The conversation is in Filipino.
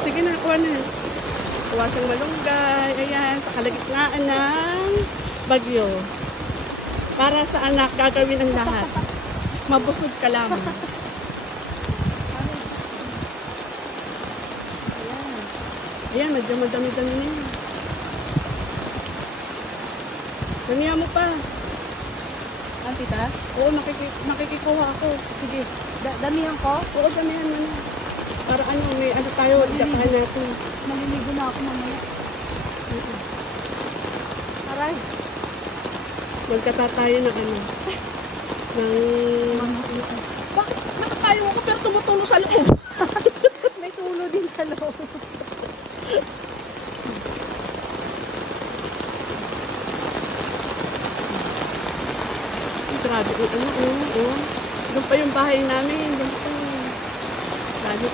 Sige na, kuha na. Kuha siyang malunggay. Ayan, sa kalagitnaan ng bagyo. Para sa anak, gagawin ang lahat. Mabusog ka lamang. Ayan, medyo madami-dami na yun. Damihan mo pa. Ah, tita? Oo, makikikuha ako. Sige. Damihan ko? Oo, damihan mo na. Para ano, may ano tayo, idakahan natin. Maliligo na ako mamaya. Aray. Magkatatayo ng ano. Ng... Bakit nakakayo ako pero tumutulo sa loob?